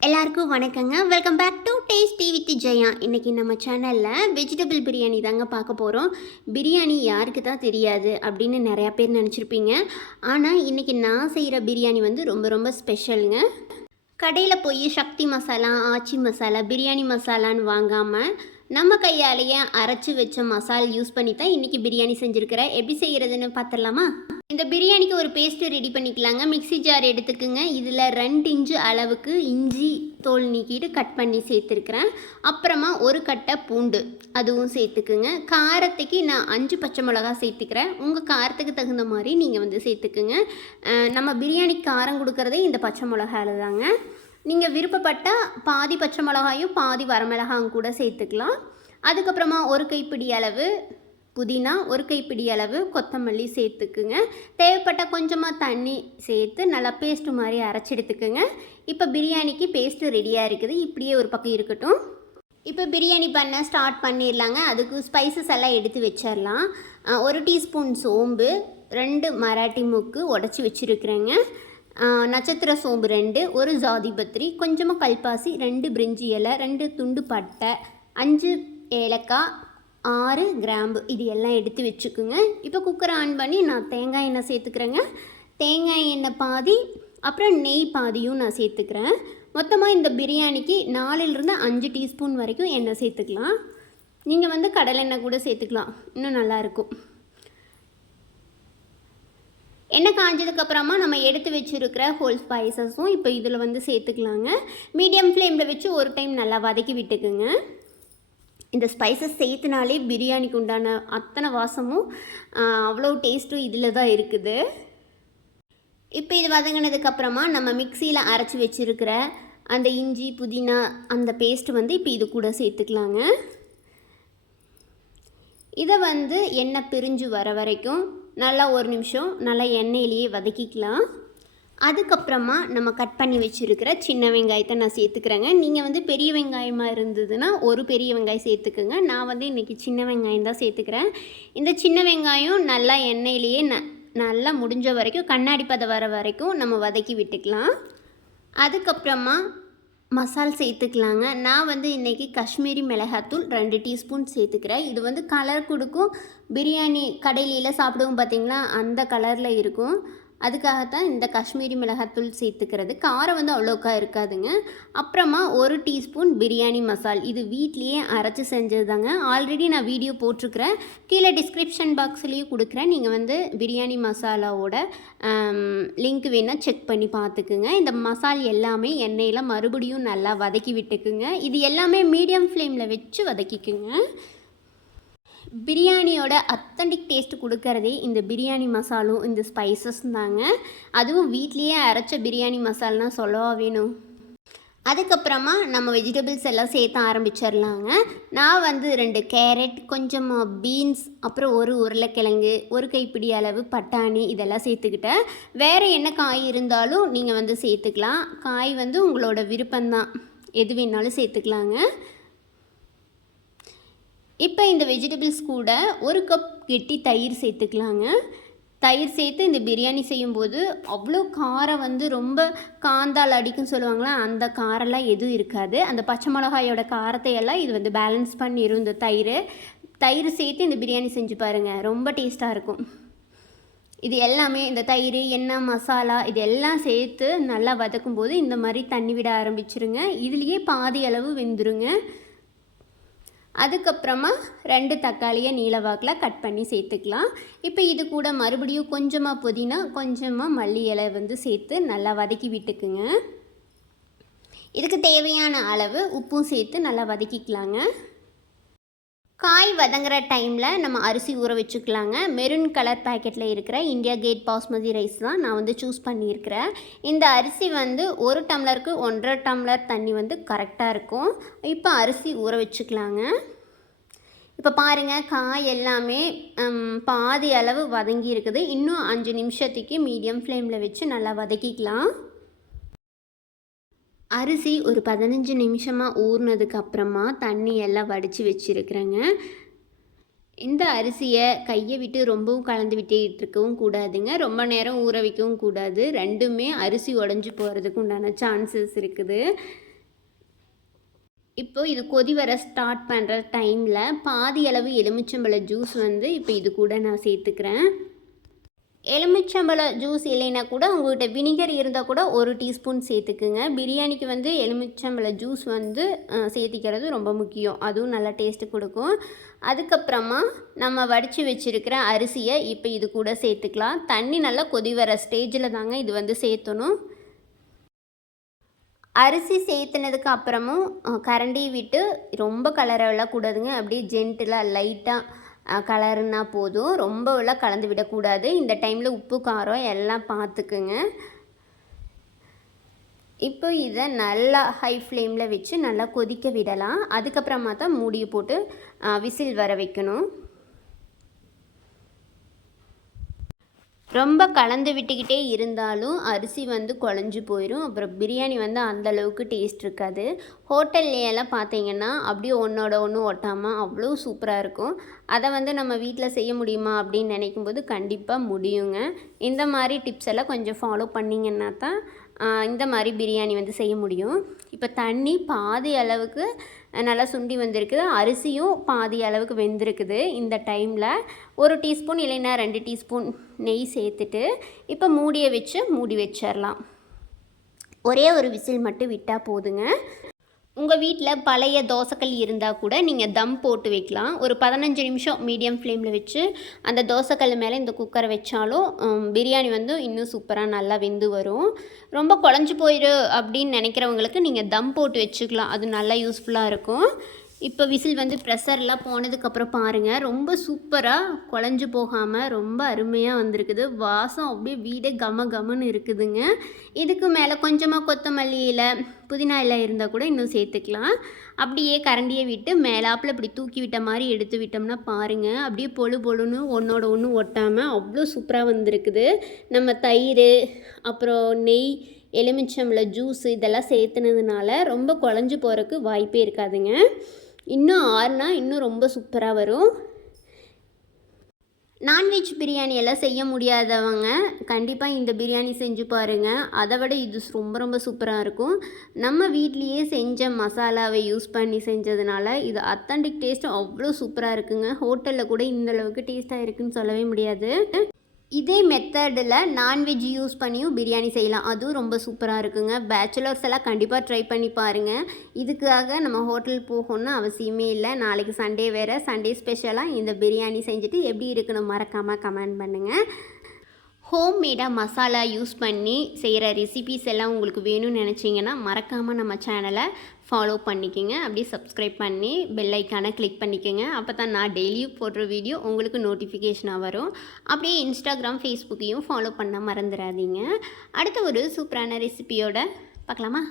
எல்லாருக்கும் வணக்கங்க. Welcome back to tasty with Jaya இன்றைக்கி நம்ம சேனலில் வெஜிடபிள் பிரியாணி தாங்க பார்க்க போகிறோம் பிரியாணி யாருக்கு தான் தெரியாது அப்படின்னு நிறையா பேர் நினச்சிருப்பீங்க. ஆனால் இன்றைக்கி நான் செய்கிற பிரியாணி வந்து ரொம்ப ரொம்ப ஸ்பெஷலுங்க கடையில் போய் சக்தி மசாலா ஆச்சி மசாலா பிரியாணி மசாலான்னு வாங்காமல் நம்ம கையாலேயே அரைச்சி வச்ச மசால் யூஸ் பண்ணி தான் இன்றைக்கி பிரியாணி செஞ்சுருக்கிறேன் எப்படி செய்கிறதுன்னு பார்த்துடலாமா? இந்த பிரியாணிக்கு ஒரு பேஸ்ட்டு ரெடி பண்ணிக்கலாங்க. மிக்ஸி ஜார் எடுத்துக்குங்க. இதில் ரெண்டு இன்ச்சு அளவுக்கு இஞ்சி தோல் நீக்கிட்டு கட் பண்ணி சேர்த்துருக்குறேன். அப்புறமா ஒரு கட்டை பூண்டு அதுவும் சேர்த்துக்குங்க. காரத்துக்கு நான் அஞ்சு பச்சை மிளகா சேர்த்துக்கிறேன். உங்கள் காரத்துக்கு தகுந்த மாதிரி நீங்கள் வந்து சேர்த்துக்குங்க. நம்ம பிரியாணி காரம் கொடுக்குறதே இந்த பச்சை மிளகாவில் தாங்க. நீங்கள் விருப்பப்பட்டால் பாதி பச்சை மிளகாயும் பாதி வரமிளகாயும் கூட சேர்த்துக்கலாம். அதுக்கப்புறமா ஒரு கைப்பிடி அளவு புதினா ஒரு கைப்பிடி அளவு கொத்தமல்லி சேர்த்துக்குங்க. தேவைப்பட்ட கொஞ்சமாக தண்ணி சேர்த்து நல்லா பேஸ்ட்டு மாதிரி அரைச்சி எடுத்துக்குங்க. இப்போ பிரியாணிக்கு பேஸ்ட்டு ரெடியாக இருக்குது. இப்படியே ஒரு பக்கம் இருக்கட்டும். இப்போ பிரியாணி பண்ண ஸ்டார்ட் பண்ணிடலாங்க. அதுக்கு ஸ்பைசஸ் எல்லாம் எடுத்து வச்சிடலாம். ஒரு டீஸ்பூன் சோம்பு ரெண்டு மராட்டி மூக்கு உடச்சி வச்சுருக்குறேங்க. நட்சத்திர சோம்பு ரெண்டு ஒரு ஜாதிபத்திரி கொஞ்சமாக கல்பாசி ரெண்டு பிரிஞ்சி இலை ரெண்டு துண்டு பட்டை அஞ்சு ஏலக்காய் ஆறு கிராம்பு. இது எல்லாம் எடுத்து வச்சுக்குங்க. இப்போ குக்கரை ஆன் பண்ணி நான் தேங்காய் எண்ணெய் சேர்த்துக்கிறேங்க. தேங்காய் எண்ணெய் பாதி அப்புறம் நெய் பாதியும் நான் சேர்த்துக்கிறேன். மொத்தமாக இந்த பிரியாணிக்கு நாலுலேருந்து அஞ்சு டீஸ்பூன் வரைக்கும் எண்ணெய் சேர்த்துக்கலாம். நீங்கள் வந்து கடலெண்ணெய் கூட சேர்த்துக்கலாம். இன்னும் நல்லாயிருக்கும் எண்ணெய் காஞ்சதுக்கப்புறமா நம்ம எடுத்து வச்சுருக்கிற ஹோல் ஸ்பைசஸும் இப்போ இதில் வந்து சேர்த்துக்கலாங்க. மீடியம் ஃப்ளேமில் வச்சு ஒரு டைம் நல்லா வதக்கி விட்டுக்குங்க. இந்த ஸ்பைசஸ் சேர்த்துனாலே பிரியாணிக்கு உண்டான அத்தனை வாசமும் அவ்வளோ டேஸ்ட்டும் இதில் தான் இருக்குது. இப்போ இது வதங்கினதுக்கப்புறமா நம்ம மிக்சியில் அரைச்சி வச்சுருக்கிற அந்த இஞ்சி புதினா அந்த பேஸ்ட் வந்து இப்போ இது கூட சேர்த்துக்கலாங்க. இதை வந்து எண்ணெய் பிரிஞ்சு வர வரைக்கும் நல்லா ஒரு நிமிஷம் நல்லா எண்ணெயிலேயே வதக்கிக்கலாம். அதுக்கப்புறமா நம்ம கட் பண்ணி வச்சுருக்கிற சின்ன வெங்காயத்தை நான் சேர்த்துக்கிறேங்க. நீங்கள் வந்து பெரிய வெங்காயமாக இருந்ததுன்னா ஒரு பெரிய வெங்காயம் சேர்த்துக்குங்க. நான் வந்து இன்றைக்கி சின்ன வெங்காயம் தான் சேர்த்துக்கிறேன். இந்த சின்ன வெங்காயம் நல்லா எண்ணெயிலேயே ந நல்லா முடிஞ்ச வரைக்கும் கண்ணாடி பதம் வர வரைக்கும் நம்ம வதக்கி விட்டுக்கலாம். அதுக்கப்புறமா மசால் சேர்த்துக்கலாங்க. நான் வந்து இன்றைக்கி காஷ்மீரி மிளகாத்தூள் ரெண்டு டீஸ்பூன் சேர்த்துக்கிறேன். இது வந்து கலர் கொடுக்கும். பிரியாணி கடையில சாப்பிடுவோம் பார்த்தீங்களா அந்த கலரில் இருக்கும். அதுக்காகத்தான் இந்த காஷ்மீரி மிளகாத்தூள் சேர்த்துக்கிறது. காரம் வந்து அவ்வளோக்கா இருக்காதுங்க. அப்புறமா ஒரு டீஸ்பூன் பிரியாணி மசால். இது வீட்லேயே அரைச்சி செஞ்சது தாங்க ஆல்ரெடி நான் வீடியோ போட்டிருக்கிறேன். கீழே டிஸ்கிரிப்ஷன் பாக்ஸ்லேயும் கொடுக்குறேன். நீங்கள் வந்து பிரியாணி மசாலாவோட லிங்க் வேணால் செக் பண்ணி பார்த்துக்குங்க. இந்த மசால் எல்லாமே எண்ணெயில் மறுபடியும் நல்லா வதக்கி விட்டுக்குங்க. இது எல்லாமே மீடியம் ஃப்ளேமில் வச்சு வதக்கிக்குங்க. பிரியாணியோட அத்தன்டிக் டேஸ்ட் கொடுக்கறதே இந்த பிரியாணி மசாலும் இந்த ஸ்பைசஸ் தாங்க. அதுவும் வீட்லேயே அரைச்ச பிரியாணி மசால்னா சொல்லவா வேணும் அதுக்கப்புறமா நம்ம வெஜிடபிள்ஸ் எல்லாம் சேர்த்த ஆரம்பிச்சிடலாங்க நான் வந்து ரெண்டு கேரட் கொஞ்சம் பீன்ஸ் அப்புறம் ஒரு உருளைக்கிழங்கு ஒரு கைப்பிடி அளவு பட்டாணி இதெல்லாம் சேர்த்துக்கிட்டேன். வேறு என்ன காய் இருந்தாலும் நீங்கள் வந்து சேர்த்துக்கலாம். காய் வந்து உங்களோட விருப்பம்தான். எது வேணாலும் சேர்த்துக்கலாங்க. இப்போ இந்த வெஜிடபிள்ஸ் கூட ஒரு கப் கெட்டி தயிர் சேர்த்துக்கலாங்க. தயிர் சேர்த்து இந்த பிரியாணி செய்யும்போது அவ்வளோ காரம் வந்து ரொம்ப காந்தால் அடிக்குன்னு சொல்லுவாங்களா அந்த காரெல்லாம் எதுவும் இருக்காது. அந்த பச்சை மிளகாயோட காரத்தை எல்லாம் இது வந்து பேலன்ஸ் பண்ணி இருந்த தயிர். தயிர் சேர்த்து இந்த பிரியாணி செஞ்சு பாருங்கள் ரொம்ப டேஸ்ட்டாக இருக்கும். இது எல்லாமே இந்த தயிர் எண்ணெய் மசாலா இது எல்லாம் சேர்த்து நல்லா வதக்கும் போது இந்த மாதிரி தண்ணி விட ஆரம்பிச்சிருங்க. இதுலேயே பாதி அளவு வெந்துருங்க. அதுக்கப்புறமா ரெண்டு தக்காளியை நீளவாக்கில் கட் பண்ணி சேர்த்துக்கலாம். இப்போ இது கூட மறுபடியும் கொஞ்சமாக புதினா கொஞ்சமாக மல்லி இலை வந்து சேர்த்து நல்லா வதக்கி விட்டுக்குங்க. இதுக்கு தேவையான அளவு உப்பும் சேர்த்து நல்லா வதக்கிக்கலாங்க. காய் வதங்குற டைமில் நம்ம அரிசி ஊற வச்சுக்கலாங்க. மெரூன் கலர் பேக்கெட்டில் இருக்கிற இந்தியா கேட் பாஸ்மதி ரைஸ் தான் நான் வந்து சூஸ் பண்ணியிருக்கிறேன். இந்த அரிசி வந்து ஒரு டம்ளருக்கு ஒன்றரை டம்ளர் தண்ணி வந்து கரெக்டாக இருக்கும். இப்போ அரிசி ஊற வச்சுக்கலாங்க. இப்போ பாருங்கள் காய் எல்லாமே பாதி அளவு வதங்கி இருக்குது. இன்னும் அஞ்சு நிமிஷத்துக்கு மீடியம் ஃப்ளேமில் வச்சு நல்லா வதக்கிக்கலாம். அரிசி ஒரு பதினஞ்சு நிமிஷமாக ஊறினதுக்கு அப்புறமா தண்ணி எல்லாம் வடித்து வச்சுருக்குறேங்க. இந்த அரிசியை கையை விட்டு ரொம்பவும் கலந்து விட்டுட்டு இருக்கவும் கூடாதுங்க. ரொம்ப நேரம் ஊற வைக்கவும் கூடாது. ரெண்டுமே அரிசி உடஞ்சி போகிறதுக்கு உண்டான சான்சஸ் இருக்குது. இப்போ இது கொதி வர ஸ்டார்ட் பண்ணுற டைமில் பாதி அளவு எலுமிச்சம்பழ ஜூஸ் வந்து இப்போ இது கூட நான் சேர்த்துக்கிறேன். எலுமிச்சம்பழ ஜூஸ் இல்லைன்னா கூட உங்கள்கிட்ட வினிகர் இருந்தால் கூட ஒரு டீஸ்பூன் சேர்த்துக்குங்க. பிரியாணிக்கு வந்து எலுமிச்சம்பழ ஜூஸ் வந்து சேர்த்திக்கிறது ரொம்ப முக்கியம். அதுவும் நல்லா டேஸ்ட்டு கொடுக்கும். அதுக்கப்புறமா நம்ம வடித்து வச்சுருக்கிற அரிசியை இப்போ இது கூட சேர்த்துக்கலாம். தண்ணி நல்லா கொதி வர ஸ்டேஜில் தாங்க இது வந்து சேர்த்தணும். அரிசி சேர்த்துனதுக்கு அப்புறமும் கரண்டி விட்டு ரொம்ப கலரெல்லாம் கூடாதுங்க. அப்படியே ஜென்டிலாக லைட்டாக கலருன்னா போதும். ரொம்ப கலந்து விடக்கூடாது. இந்த டைமில் உப்பு காரம் எல்லாம் பார்த்துக்குங்க. இப்போ இதை நல்லா ஹை ஃப்ளேமில் வச்சு நல்லா கொதிக்க விடலாம். அதுக்கப்புறமா தான் மூடியை போட்டு விசில் வர வைக்கணும். ரொம்ப கலந்து விட்டுக்கிட்டே இருந்தாலும் அரிசி வந்து குழஞ்சி போயிடும் அப்புறம் பிரியாணி வந்து அந்த அளவுக்கு டேஸ்ட் இருக்காது. ஹோட்டல்லையெல்லாம் பார்த்தீங்கன்னா அப்படியே ஒன்றோட ஒன்று ஒட்டாமல் அவ்வளோ சூப்பராக இருக்கும். அதை வந்து நம்ம வீட்டில் செய்ய முடியுமா அப்படின்னு நினைக்கும்போது கண்டிப்பாக முடியுங்க. இந்த மாதிரி டிப்ஸ் எல்லாம் கொஞ்சம் ஃபாலோ பண்ணிங்கன்னா தான் இந்த மாதிரி பிரியாணி வந்து செய்ய முடியும். இப்போ தண்ணி பாதி அளவுக்கு நல்லா சுண்டி வந்திருக்குது. அரிசியும் பாதி அளவுக்கு வெந்திருக்குது இந்த டைமில். ஒரு டீஸ்பூன் இல்லைன்னா ரெண்டு டீஸ்பூன் நெய் சேர்த்துட்டு இப்போ மூடியை வச்சு மூடி வச்சிடலாம் ஒரே ஒரு விசில் மட்டும் விட்டால் போதுங்க. உங்கள் வீட்டில் பழைய தோசைக்கல் இருந்தால் கூட நீங்கள் தம் போட்டு வைக்கலாம். ஒரு பதினஞ்சு நிமிஷம் மீடியம் ஃப்ளேமில் வச்சு அந்த தோசைக்கல் மேலே இந்த குக்கரை வச்சாலும் பிரியாணி வந்து இன்னும் சூப்பராக நல்லா வெந்து வரும். ரொம்ப குழஞ்சி போயிடு அப்படின்னு நினைக்கிறவங்களுக்கு நீங்கள் தம் போட்டு வச்சுக்கலாம். அது நல்லா யூஸ்ஃபுல்லாக இருக்கும். இப்போ விசில் வந்து ப்ரெஷர்லாம் போனதுக்கப்புறம் பாருங்கள் ரொம்ப சூப்பராக குழஞ்சு போகாமல் ரொம்ப அருமையாக வந்திருக்குது. வாசம் அப்படியே வீடே கம கமன்னு இருக்குதுங்க. இதுக்கு மேலே கொஞ்சமாக கொத்தமல்லி இலை புதினா இலை இருந்தால் கூட இன்னும் சேர்த்துக்கலாம். அப்படியே கரண்டியை விட்டு மேலாப்பில் இப்படி தூக்கி விட்ட மாதிரி எடுத்து விட்டோம்னா பாருங்கள் அப்படியே பொழு பொழுன்னு ஒன்றோட ஒன்று ஒட்டாமல் அவ்வளோ சூப்பராக வந்திருக்குது. நம்ம தயிர் அப்புறம் நெய் எலுமிச்சம்பழ ஜூஸ் இதெல்லாம் சேர்த்துனதுனால ரொம்ப குழஞ்சி போகிறதுக்கு வாய்ப்பே இருக்காதுங்க. இன்னும் ஆறுனா இன்னும் ரொம்ப சூப்பராக வரும். நான்வெஜ் பிரியாணி எல்லாம் செய்ய முடியாதவங்க கண்டிப்பாக இந்த பிரியாணி செஞ்சு பாருங்கள் அதை விட இது ரொம்ப ரொம்ப சூப்பராக இருக்கும். நம்ம வீட்லேயே செஞ்ச மசாலாவை யூஸ் பண்ணி செஞ்சதுனால இது அத்தன்டிக் டேஸ்ட் அவ்வளோ சூப்பராக இருக்குங்க. ஹோட்டலில் கூட இந்தளவுக்கு டேஸ்ட்டாக இருக்குன்னு சொல்லவே முடியாது. இதே மெத்தடில் நான்வெஜ் யூஸ் பண்ணியும் பிரியாணி செய்யலாம். அதுவும் ரொம்ப சூப்பராக இருக்குங்க. பேச்சுலர்ஸ் எல்லாம் கண்டிப்பாக ட்ரை பண்ணி பாருங்கள் இதுக்காக நம்ம ஹோட்டல் போகணும்னு அவசியமே இல்லை. நாளைக்கு சண்டே வேறு. சண்டே ஸ்பெஷலாக இந்த பிரியாணி செஞ்சுட்டு எப்படி இருக்குன்னு மறக்காமல் கமெண்ட் பண்ணுங்கள் ஹோம் மேடாக மசாலா யூஸ் பண்ணி செய்கிற ரெசிபீஸ் எல்லாம் உங்களுக்கு வேணும்னு நினச்சிங்கன்னா மறக்காமல் நம்ம சேனலை ஃபாலோ பண்ணிக்கோங்க. அப்படியே சப்ஸ்கிரைப் பண்ணி பெல் ஐக்கானை கிளிக் பண்ணிக்கோங்க. அப்போ தான் நான் டெய்லியும் போடுற வீடியோ உங்களுக்கு நோட்டிஃபிகேஷனாக வரும். அப்படியே இன்ஸ்டாகிராம் ஃபேஸ்புக்கையும் ஃபாலோ பண்ண மறந்துடாதீங்க. அடுத்த ஒரு சூப்பரான ரெசிபியோட பார்க்கலாமா?